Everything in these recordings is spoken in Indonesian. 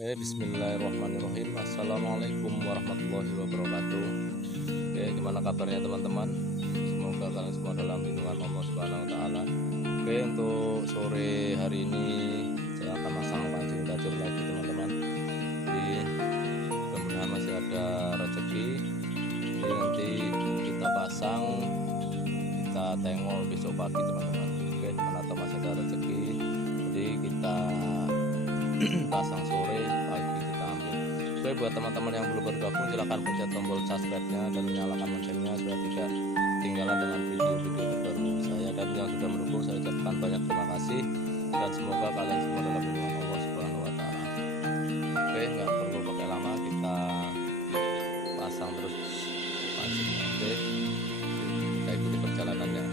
Bismillahirrahmanirrahim. Assalamualaikum warahmatullahi wabarakatuh. Gimana kabarnya teman-teman? Semoga kalian semua dalam lindungan Allah Subhanahu wa taala. Untuk sore hari ini saya akan masang pancing tajur lagi teman-teman. Jadi mudah-mudahan masih ada rezeki. Jadi nanti kita pasang, kita tengok besok pagi teman-teman. Mana tahu masih ada rezeki. Jadi kita pasang sore, pagi kita ambil. Buat teman-teman yang belum bergabung, silahkan pencet tombol subscribe-nya dan nyalakan loncengnya supaya tidak ketinggalan dengan video-video terbaru saya. Dan yang sudah mendukung, saya ucapkan banyak terima kasih dan semoga kalian semua dalam lindungan Allah Subhanahu wa taala. Nggak perlu pakai lama, kita pasang terus pancingnya. Kita ikuti perjalanannya.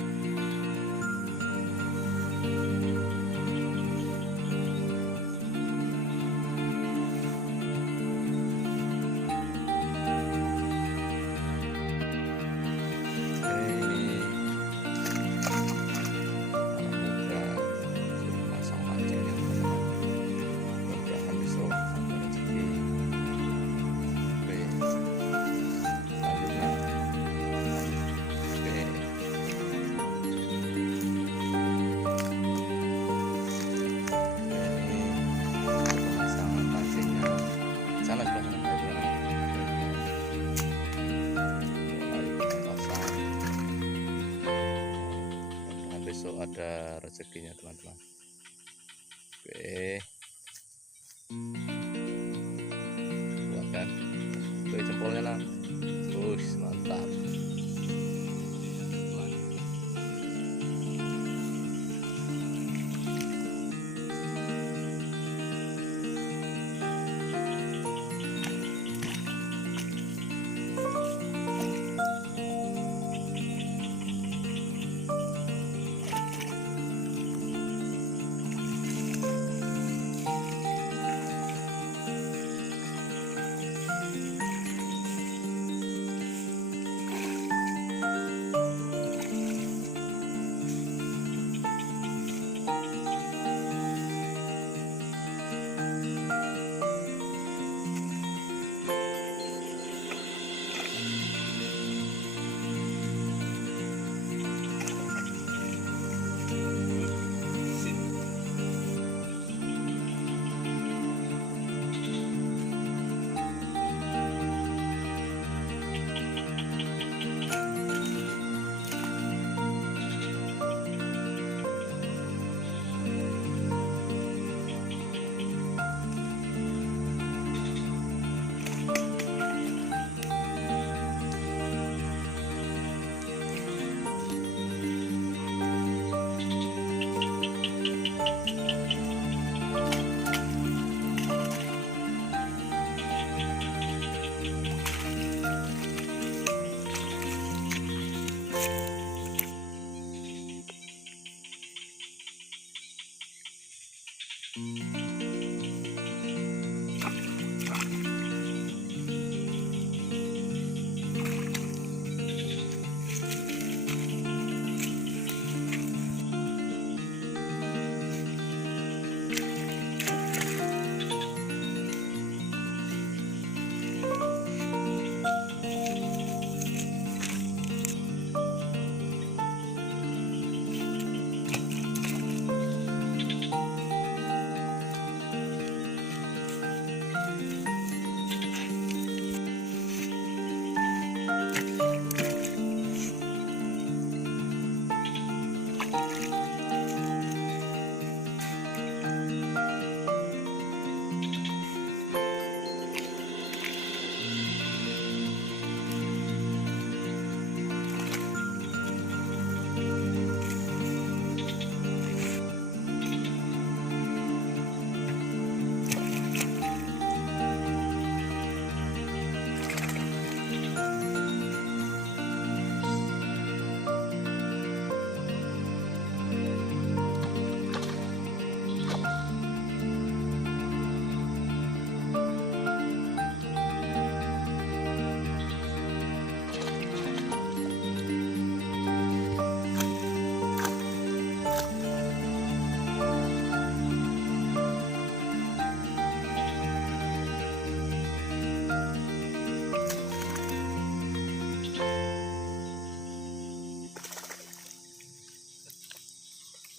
Besok ada rezekinya teman-teman. Buat kan jempolnya nak. Mantap.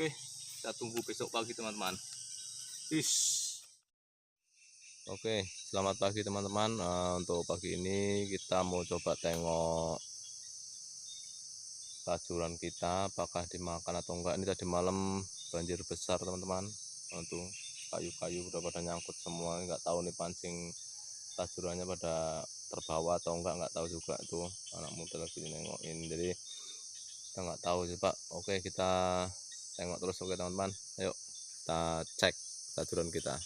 Oke, kita tunggu besok pagi teman-teman. Oke, selamat pagi teman-teman. Untuk pagi ini kita mau coba tengok tajuran kita apakah dimakan atau enggak. Ini tadi malam banjir besar teman-teman. Untuk kayu-kayu udah pada nyangkut semua. Nggak tahu nih pancing tajurannya pada terbawa atau enggak tahu juga. Tuh anak muda lagi nengokin, jadi kita nggak tahu sih Pak. Oke, kita tengok terus. Oke teman-teman, ayo kita cek tajuran kita.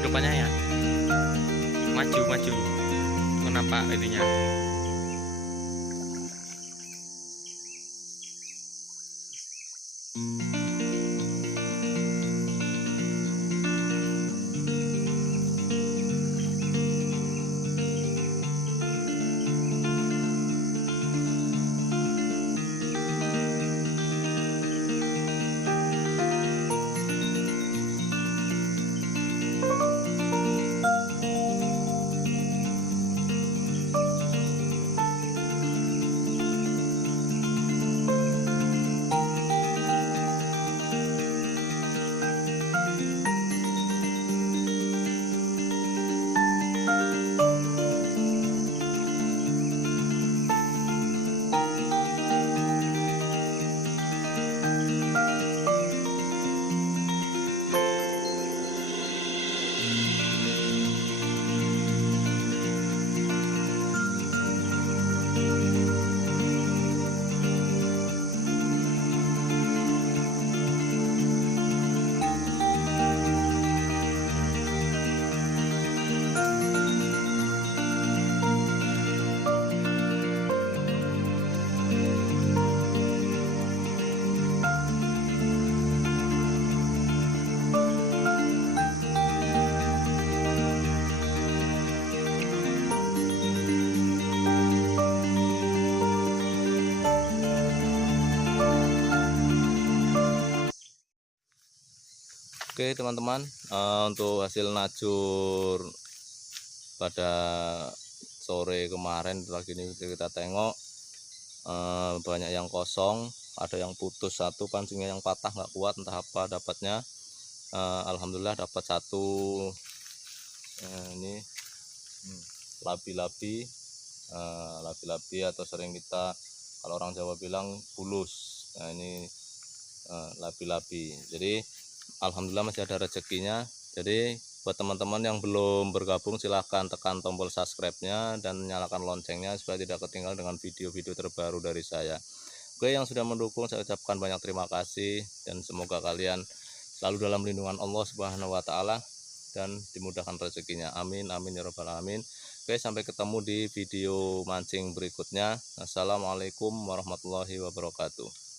Depannya ya, maju kenapa itunya. Oke teman-teman, untuk hasil najur pada sore kemarin lagi ini kita tengok, banyak yang kosong, ada yang putus satu, pancingnya yang patah nggak kuat entah apa dapatnya. Alhamdulillah dapat satu, ini labi-labi, labi-labi atau sering kita kalau orang Jawa bilang bulus. Nah ini labi-labi. Jadi alhamdulillah masih ada rezekinya. Jadi buat teman-teman yang belum bergabung silahkan tekan tombol subscribe-nya dan nyalakan loncengnya supaya tidak ketinggalan dengan video-video terbaru dari saya. Oke, yang sudah mendukung saya ucapkan banyak terima kasih dan semoga kalian selalu dalam lindungan Allah Subhanahu wa taala dan dimudahkan rezekinya. Amin amin ya rabbal alamin. Oke, sampai ketemu di video mancing berikutnya. Assalamualaikum warahmatullahi wabarakatuh.